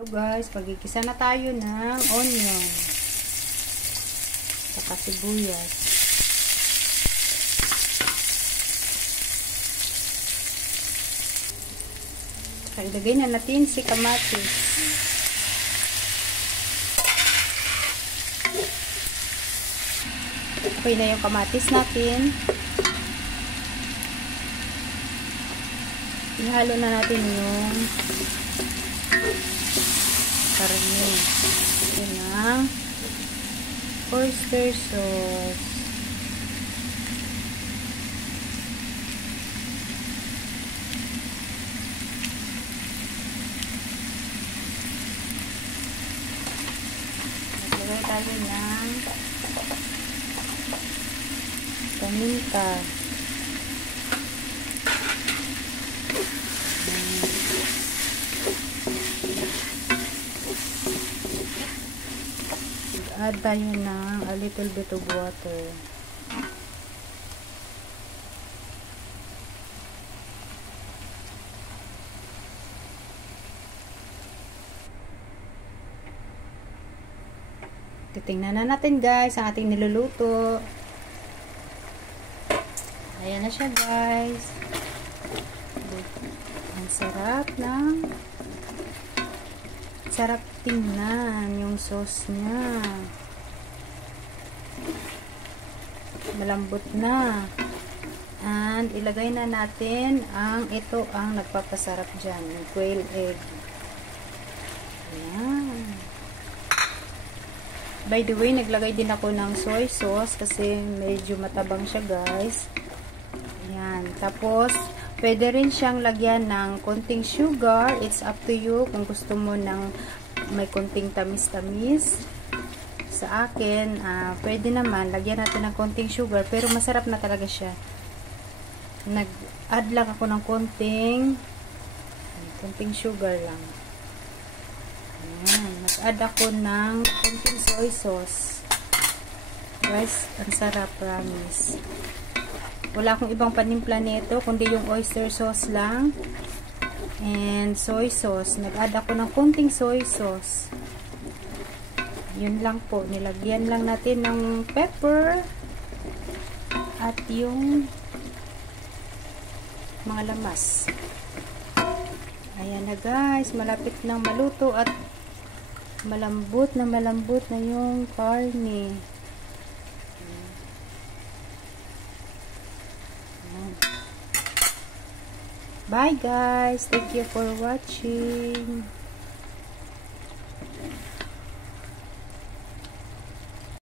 So guys, pagigisa na tayo ng onion saka sibuyas. Saka ilagay na natin si kamatis. Okay na yung kamatis natin. Ihalo na natin yung karne. Ito na oyster sauce. Maglagay tayo ng paminta. Add tayo ng a little bit of water. Titingnan na natin guys ang ating niluluto. Ayan na siya guys. Ang sarap tingnan yung sauce niya. Malambot na. And ilagay na natin ito ang nagpapasarap dyan, yung quail egg. Ayan. By the way, naglagay din ako ng soy sauce kasi medyo matabang siya guys. Ayan. Tapos pwede rin siyang lagyan ng konting sugar. It's up to you kung gusto mo ng may konting tamis-tamis. Sa akin, pwede naman lagyan natin ng konting sugar. Pero masarap na talaga siya. Nag-add lang ako ng konting sugar lang. Ayan. Nag-add ako ng konting soy sauce. Guys, ang sarap, promise. Wala akong ibang panimpla nito, kundi yung oyster sauce lang. And soy sauce. Nag-add ako ng konting soy sauce. Yun lang po. Nilagyan lang natin ng pepper. At yung mga lamas. Ayan na guys. Malapit nang maluto at malambot na yung karne. Bye guys. Thank you for watching.